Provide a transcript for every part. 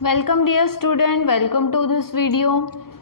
Welcome dear student, welcome to this video.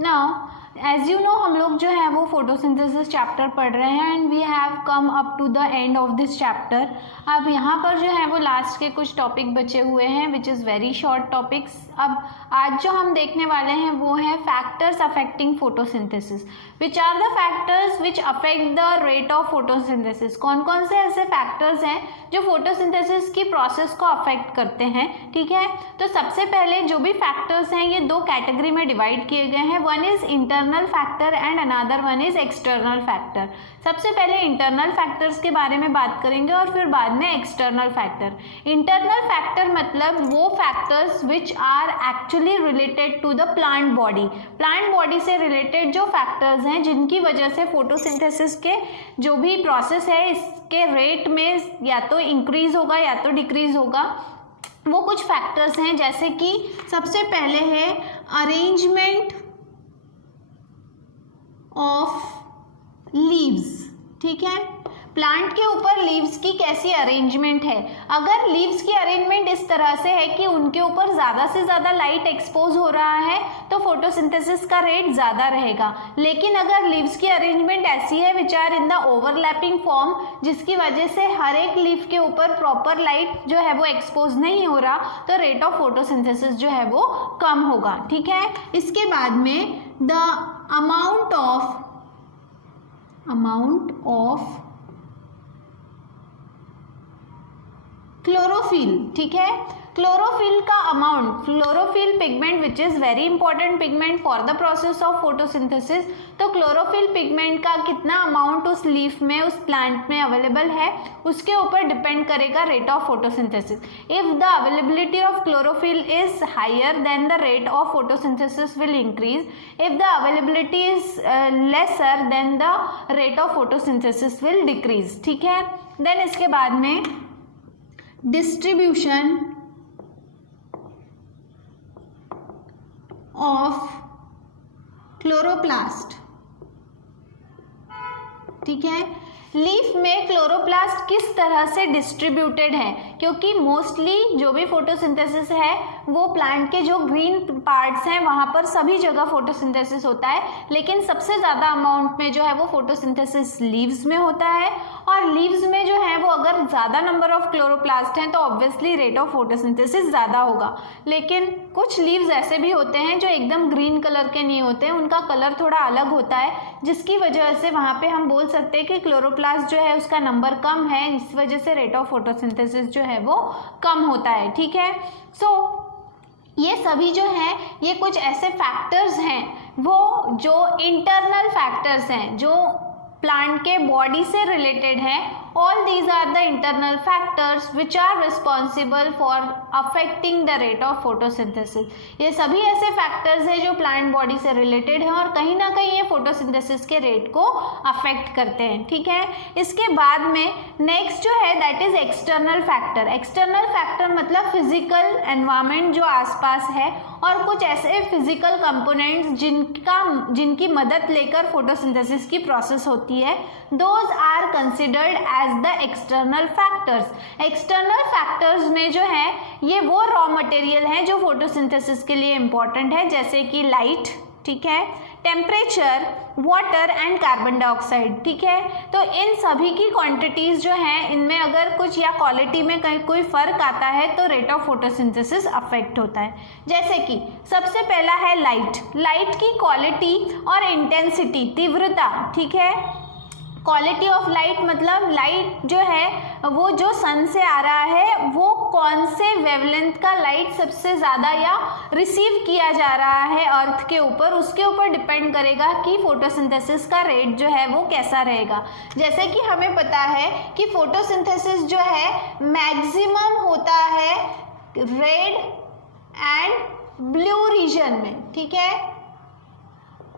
Now as you know हम लोग जो है वो फोटोसिंथेसिस चैप्टर पढ़ रहे हैं and we have come up to the end of this chapter. अब यहाँ पर जो है वो लास्ट के कुछ टॉपिक बचे हुए हैं which is very short topics. अब आज जो हम देखने वाले हैं वो है factors affecting photosynthesis. Which are the factors which affect the rate of photosynthesis. कौन कौन से ऐसे फैक्टर्स हैं जो फोटोसिंथेसिस की प्रोसेस को अफेक्ट करते हैं, ठीक है। तो सबसे पहले जो भी फैक्टर्स हैं ये दो कैटेगरी में डिवाइड किए गए हैं। One is internal factor and another one is external factor. सबसे पहले इंटरनल फैक्टर्स के बारे में बात करेंगे और फिर बाद में एक्सटर्नल फैक्टर। इंटरनल फैक्टर मतलब वो factors which are actually related to the plant body. Plant body से रिलेटेड जो फैक्टर्स हैं जिनकी वजह से फोटोसिंथेसिस के जो भी प्रोसेस है इसके रेट में या तो इंक्रीज होगा या तो डिक्रीज होगा, वो कुछ फैक्टर्स हैं। जैसे कि सबसे पहले है अरेंजमेंट ऑफ लीव्स, ठीक है। प्लांट के ऊपर लीव्स की कैसी अरेंजमेंट है। अगर लीव्स की अरेंजमेंट इस तरह से है कि उनके ऊपर ज़्यादा से ज़्यादा लाइट एक्सपोज हो रहा है तो फोटोसिंथेसिस का रेट ज़्यादा रहेगा। लेकिन अगर लीव्स की अरेंजमेंट ऐसी है which are in the overlapping form, जिसकी वजह से हर एक लीफ के ऊपर प्रॉपर लाइट जो है वो एक्सपोज नहीं हो रहा, तो रेट ऑफ फोटोसिंथेसिस जो है वो कम होगा, ठीक है। इसके बाद में द अमाउंट ऑफ क्लोरोफिल, ठीक है। क्लोरोफिल का amount, chlorophyll pigment which is very important pigment for the process of photosynthesis. तो क्लोरोफिल पिगमेंट का कितना अमाउंट उस लीफ में, उस प्लांट में अवेलेबल है, उसके ऊपर डिपेंड करेगा rate of photosynthesis. If the availability of chlorophyll is higher then the rate of photosynthesis will increase. If the availability is lesser then the rate of photosynthesis will decrease, ठीक है। Then इसके बाद में distribution of chloroplast, ठीक है। Leaf में chloroplast किस तरह से डिस्ट्रीब्यूटेड है, क्योंकि मोस्टली जो भी फोटोसिंथेसिस है वो प्लांट के जो ग्रीन पार्ट्स हैं वहाँ पर सभी जगह फोटोसिंथेसिस होता है, लेकिन सबसे ज़्यादा अमाउंट में जो है वो फोटोसिंथेसिस लीव्स में होता है। और लीव्स में जो है वो अगर ज़्यादा नंबर ऑफ क्लोरोप्लास्ट हैं तो ऑब्वियसली रेट ऑफ फोटोसिंथेसिस ज़्यादा होगा। लेकिन कुछ लीव्स ऐसे भी होते हैं जो एकदम ग्रीन कलर के नहीं होते हैं, उनका कलर थोड़ा अलग होता है, जिसकी वजह से वहाँ पे हम बोल सकते हैं कि क्लोरोप्लास्ट जो है उसका नंबर कम है, इस वजह से रेट ऑफ फोटोसिंथेसिस जो है वो कम होता है, ठीक है। सो ये सभी जो है ये कुछ ऐसे फैक्टर्स हैं वो जो इंटरनल फैक्टर्स हैं जो प्लांट के बॉडी से रिलेटेड है। All these are the internal factors which are responsible for affecting the rate of photosynthesis. ये सभी ऐसे फैक्टर्स हैं जो प्लांट बॉडी से रिलेटेड हैं और कहीं ना कहीं ये फोटोसिंथेसिस के रेट को अफेक्ट करते हैं, ठीक है। इसके बाद में नेक्स्ट जो है that is external factor. External factor मतलब फिजिकल एनवायरनमेंट जो आसपास है और कुछ ऐसे फिजिकल कंपोनेंट्स जिनकी मदद लेकर फोटोसिंथेसिस की प्रोसेस होती है, those are considered as the external factors. External factors में जो है ये वो रॉ मटेरियल है जो फोटोसिंथेसिस के लिए इंपॉर्टेंट है, जैसे कि लाइट, ठीक है, temperature, water and carbon dioxide, ठीक है। तो इन सभी की क्वांटिटीज जो हैं इनमें अगर कुछ या क्वालिटी में कहीं कोई फर्क आता है तो रेट ऑफ फोटोसिंथेसिस अफेक्ट होता है। जैसे कि सबसे पहला है लाइट। लाइट की क्वालिटी और इंटेंसिटी, तीव्रता, ठीक है। क्वालिटी ऑफ लाइट मतलब लाइट जो है वो जो सन से आ रहा है वो कौन से वेवलेंथ का लाइट सबसे ज़्यादा या रिसीव किया जा रहा है अर्थ के ऊपर, उसके ऊपर डिपेंड करेगा कि फोटोसिंथेसिस का रेट जो है वो कैसा रहेगा। जैसे कि हमें पता है कि फोटोसिंथेसिस जो है मैक्सिमम होता है रेड एंड ब्लू रीजन में, ठीक है।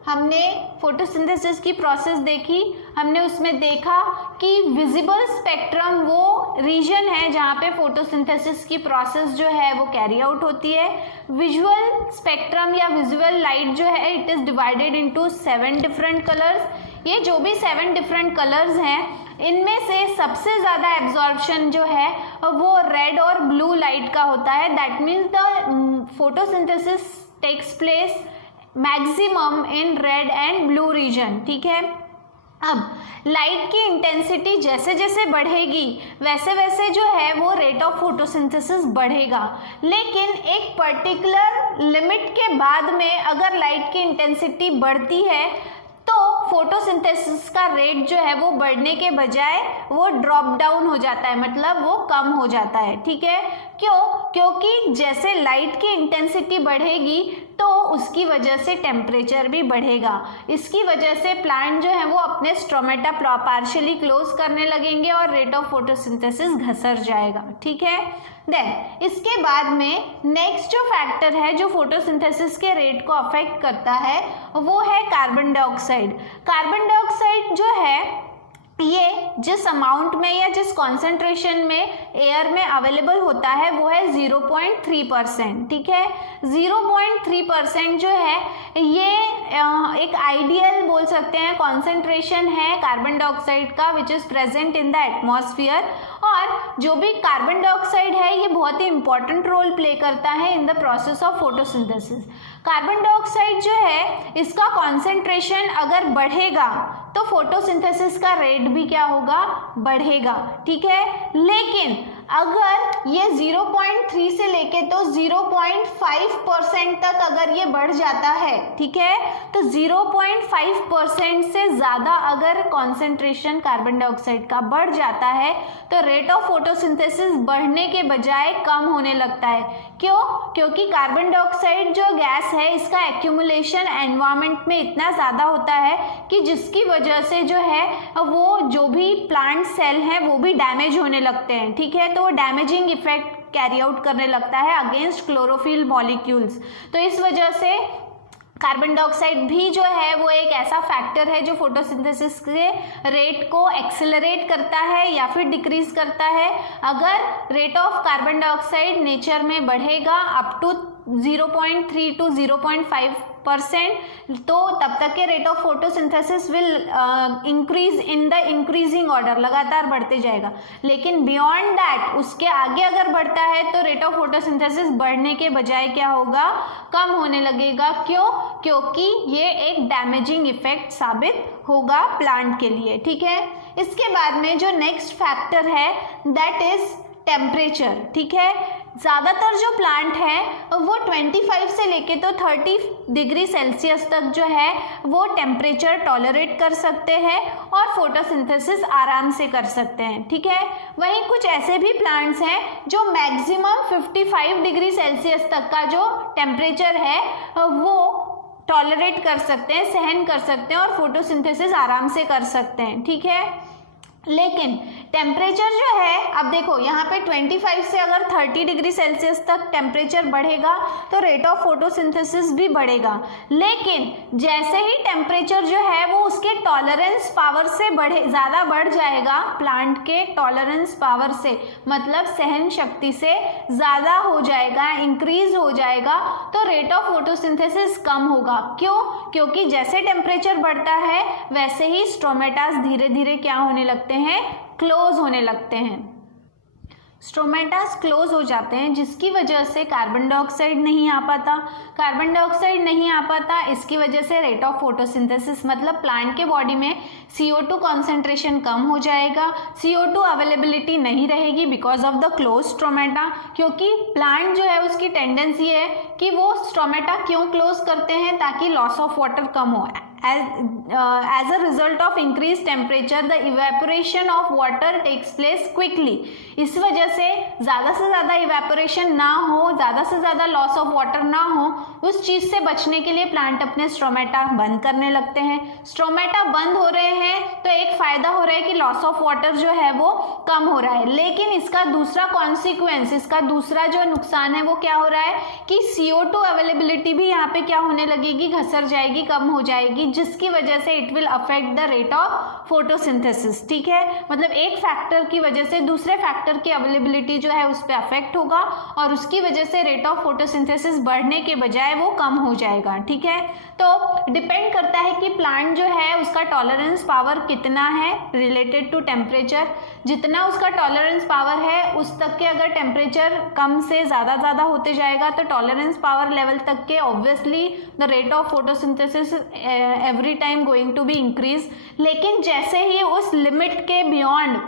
हमने फोटोसिंथेसिस की प्रोसेस देखी, हमने उसमें देखा कि विजिबल स्पेक्ट्रम वो रीजन है जहाँ पे फोटोसिंथेसिस की प्रोसेस जो है वो कैरी आउट होती है। विजुअल स्पेक्ट्रम या विजुअल लाइट जो है it is divided into 7 different colours. ये जो भी 7 डिफरेंट कलर्स हैं इनमें से सबसे ज़्यादा एब्जॉर्प्शन जो है वो रेड और ब्लू लाइट का होता है। That means the photosynthesis takes place maximum in red and blue region. ठीक है, अब लाइट की इंटेंसिटी जैसे जैसे बढ़ेगी वैसे वैसे जो है वो रेट ऑफ फोटोसिंथेसिस बढ़ेगा, लेकिन एक पर्टिकुलर लिमिट के बाद में अगर लाइट की इंटेंसिटी बढ़ती है तो फोटोसिंथेसिस का रेट जो है वो बढ़ने के बजाय वो ड्रॉप डाउन हो जाता है, मतलब वो कम हो जाता है। ठीक है, क्यों? क्योंकि जैसे लाइट की इंटेंसिटी बढ़ेगी तो उसकी वजह से टेम्परेचर भी बढ़ेगा। इसकी वजह से प्लांट जो है वो अपने स्ट्रोमेटा पार्शियली क्लोज करने लगेंगे और रेट ऑफ फोटोसिंथेसिस घसर जाएगा। ठीक है, देन इसके बाद में नेक्स्ट जो फैक्टर है जो फोटोसिंथेसिस के रेट को अफेक्ट करता है वो है कार्बन डाइऑक्साइड। कार्बन डाइऑक्साइड जो है ये जिस अमाउंट में या जिस कॉन्सेंट्रेशन में एयर में अवेलेबल होता है वो है 0.3%। ठीक है, 0.3% जो है ये एक आइडियल बोल सकते हैं कॉन्सेंट्रेशन है कार्बन डाइऑक्साइड का which is present in the atmosphere. और जो भी कार्बन डाइऑक्साइड है ये बहुत ही इंपॉर्टेंट रोल प्ले करता है in the process of photosynthesis. Carbon dioxide जो है इसका कॉन्सेंट्रेशन अगर बढ़ेगा तो फोटोसिंथेसिस का रेट भी क्या होगा? बढ़ेगा। ठीक है, लेकिन अगर ये 0.3 से लेके तो 0.5% तक अगर ये बढ़ जाता है, ठीक है, तो 0.5% से ज़्यादा अगर कॉन्सेंट्रेशन कार्बन डाइऑक्साइड का बढ़ जाता है तो रेट ऑफ फोटोसिंथेसिस बढ़ने के बजाय कम होने लगता है। क्यों? क्योंकि कार्बन डाइऑक्साइड जो गैस है इसका एक्यूमुलेशन एनवायरनमेंट में इतना ज़्यादा होता है कि जिसकी वजह से जो है वो जो भी प्लांट सेल हैं वो भी डैमेज होने लगते हैं। ठीक है, तो वो डैमेजिंग इफेक्ट कैरी आउट करने लगता है अगेंस्ट क्लोरोफिल मॉलिक्यूल्स। तो इस वजह से कार्बन डाइऑक्साइड भी जो है वो एक ऐसा फैक्टर है जो फोटोसिंथेसिस के रेट को एक्सेलरेट करता है या फिर डिक्रीज करता है। अगर rate of carbon dioxide nature में बढ़ेगा अप टू 0.3 to 0.5% तो तब तक के rate of photosynthesis will increase in the increasing order, लगातार बढ़ते जाएगा। लेकिन बियॉन्ड दैट उसके आगे अगर बढ़ता है तो रेट ऑफ फोटोसिंथेसिस बढ़ने के बजाय क्या होगा? कम होने लगेगा। क्यों? क्योंकि ये एक डैमेजिंग इफेक्ट साबित होगा प्लांट के लिए। ठीक है, इसके बाद में जो नेक्स्ट फैक्टर है दैट इज टेम्परेचर। ठीक है, ज़्यादातर जो प्लांट हैं वो 25 से लेके तो 30 डिग्री सेल्सियस तक जो है वो टेम्परेचर टॉलरेट कर सकते हैं और फोटोसिंथेसिस आराम से कर सकते हैं। ठीक है, वहीं कुछ ऐसे भी प्लांट्स हैं जो मैक्सिमम 55 डिग्री सेल्सियस तक का जो टेम्परेचर है वो टॉलरेट कर सकते हैं, सहन कर सकते हैं और फोटोसिंथेसिस आराम से कर सकते हैं। ठीक है, लेकिन टेम्परेचर जो है, अब देखो यहाँ पे 25 से अगर 30 डिग्री सेल्सियस तक टेम्परेचर बढ़ेगा तो रेट ऑफ फोटोसिंथेसिस भी बढ़ेगा। लेकिन जैसे ही टेम्परेचर जो है वो उसके टॉलरेंस पावर से ज़्यादा बढ़ जाएगा, प्लांट के टॉलरेंस पावर से मतलब सहन शक्ति से ज़्यादा हो जाएगा, इंक्रीज हो जाएगा, तो रेट ऑफ फोटोसिंथेसिस कम होगा। क्यों? क्योंकि जैसे टेम्परेचर बढ़ता है वैसे ही स्ट्रोमेटास धीरे धीरे क्या होने लगते हैं? क्लोज होने लगते हैं। स्ट्रोमेटास क्लोज हो जाते हैं जिसकी वजह से कार्बन डाइऑक्साइड नहीं आ पाता। कार्बन डाइऑक्साइड नहीं आ पाता, इसकी वजह से रेट ऑफ फोटोसिंथेसिस मतलब प्लांट के बॉडी में CO2 कॉन्सेंट्रेशन कम हो जाएगा, CO2 अवेलेबिलिटी नहीं रहेगी because of the close stromata. क्योंकि प्लांट जो है उसकी टेंडेंसी है कि वो स्ट्रोमेटा क्यों क्लोज करते हैं? ताकि लॉस ऑफ वाटर कम हो। As a result of increased temperature, the evaporation of water takes place quickly. इस वजह से ज़्यादा इवेपोरेशन ना हो, ज़्यादा से ज़्यादा लॉस ऑफ वाटर ना हो, उस चीज़ से बचने के लिए प्लांट अपने स्ट्रोमेटा बंद करने लगते हैं। स्ट्रोमेटा बंद हो रहे हैं तो एक फ़ायदा हो रहा है कि लॉस ऑफ वाटर जो है वो कम हो रहा है, लेकिन इसका दूसरा कॉन्सिक्वेंस, इसका दूसरा जो नुकसान है वो क्या हो रहा है कि CO2 अवेलेबिलिटी भी यहाँ पे क्या होने लगेगी? घसर जाएगी, कम हो जाएगी, जिसकी वजह से it will affect the rate of photosynthesis. ठीक है, मतलब एक फैक्टर की वजह से दूसरे फैक्टर की अवेलेबिलिटी जो है उस पर अफेक्ट होगा और उसकी वजह से रेट ऑफ फोटोसिंथेसिस बढ़ने के बजाय वो कम हो जाएगा। ठीक है, तो डिपेंड करता है कि प्लांट जो है उसका टॉलरेंस पावर कितना है रिलेटेड टू टेम्परेचर। जितना उसका टॉलरेंस पावर है उस तक के अगर टेम्परेचर कम से ज़्यादा होते जाएगा तो टॉलरेंस पावर लेवल तक के obviously the rate of photosynthesis every time going to be increase. लेकिन जैसे ही उस लिमिट के बियॉन्ड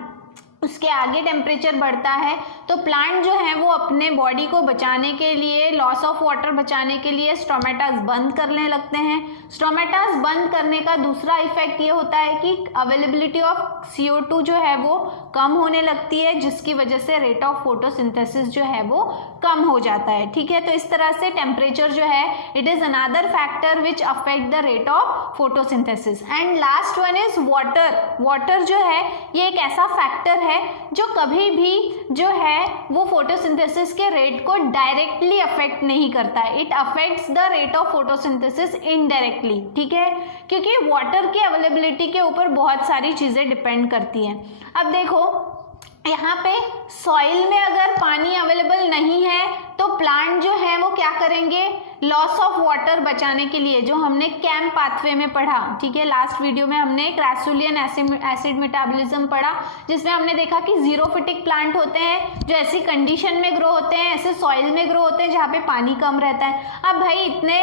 उसके आगे टेम्परेचर बढ़ता है तो प्लांट जो है वो अपने बॉडी को बचाने के लिए, लॉस ऑफ वाटर बचाने के लिए स्टोमेटास बंद करने लगते हैं। स्टोमेटास बंद करने का दूसरा इफेक्ट ये होता है कि अवेलेबिलिटी ऑफ CO2 जो है वो कम होने लगती है, जिसकी वजह से रेट ऑफ फोटोसिंथेसिस जो है वो कम हो जाता है। ठीक है, तो इस तरह से टेम्परेचर जो है it is another factor which affect the rate of photosynthesis. And last one is water. Water जो है ये एक ऐसा फैक्टर है जो कभी भी जो है वो फोटोसिंथेसिस के रेट को डायरेक्टली अफेक्ट नहीं करता। It affects the rate of photosynthesis indirectly. ठीक है, क्योंकि वाटर की अवेलेबिलिटी के ऊपर बहुत सारी चीजें डिपेंड करती हैं। अब देखो यहाँ पे सॉइल में अगर पानी अवेलेबल नहीं है तो प्लांट जो है वो क्या करेंगे, लॉस ऑफ वाटर बचाने के लिए, जो हमने कैम पाथवे में पढ़ा। ठीक है, लास्ट वीडियो में हमने क्रासुलियन एसिड मेटाबॉलिज्म पढ़ा जिसमें हमने देखा कि जीरोफिटिक प्लांट होते हैं जो ऐसी कंडीशन में ग्रो होते हैं, ऐसे सॉइल में ग्रो होते हैं जहाँ पे पानी कम रहता है। अब भाई इतने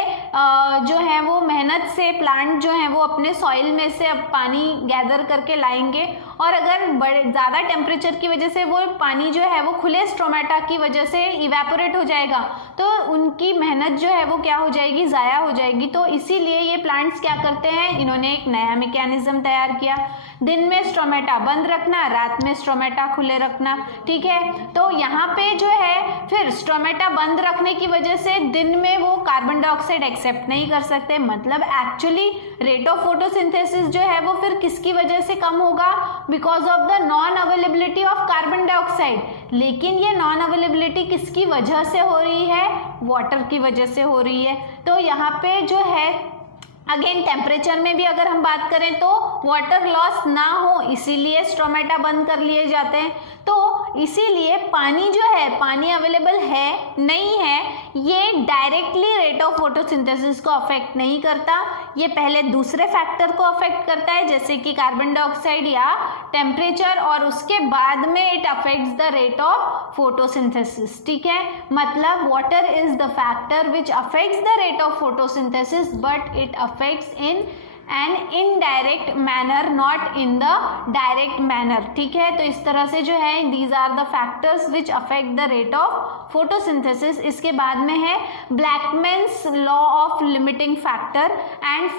जो है वो मेहनत से प्लांट जो है वो अपने सॉइल में से अब पानी गैदर करके लाएंगे और अगर ज़्यादा टेम्परेचर की वजह से वो पानी जो है वो खुले स्टोमेटा की वजह से इवेपोरेट हो जाएगा तो उनकी मेहनत जो है वो क्या हो जाएगी, ज़ाया हो जाएगी। तो इसीलिए ये प्लांट्स क्या करते हैं, इन्होंने एक नया मैकेनिज्म तैयार किया, दिन में स्टोमेटा बंद रखना, रात में स्टोमेटा खुले रखना। ठीक है, तो यहाँ पे जो है फिर स्टोमेटा बंद रखने की वजह से दिन में वो कार्बन डाइऑक्साइड एक्सेप्ट नहीं कर सकते, मतलब एक्चुअली रेट ऑफ फोटोसिंथेसिस जो है वो फिर किसकी वजह से कम होगा, because of the non availability of carbon dioxide. लेकिन ये नॉन अवेलेबिलिटी किसकी वजह से हो रही है, वाटर की वजह से हो रही है। तो यहाँ पे जो है अगेन टेम्परेचर में भी अगर हम बात करें तो वाटर लॉस ना हो इसीलिए स्टोमेटा बंद कर लिए जाते हैं। तो इसीलिए पानी जो है, पानी अवेलेबल है नहीं है, ये डायरेक्टली रेट ऑफ फोटोसिंथेसिस को अफेक्ट नहीं करता, ये पहले दूसरे फैक्टर को अफेक्ट करता है जैसे कि कार्बन डाइऑक्साइड या टेम्परेचर, और उसके बाद में it affects the rate of photosynthesis. ठीक है, मतलब water is the factor which affects the rate of photosynthesis but it affects in an indirect manner, not in the direct manner. ठीक है, तो इस तरह से जो है these are the factors which affect the rate of photosynthesis. इसके बाद में है Blackman's law of limiting factor and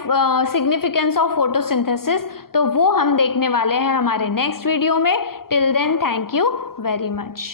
significance of photosynthesis, तो वो हम देखने वाले हैं हमारे नेक्स्ट वीडियो में। Till then thank you very much.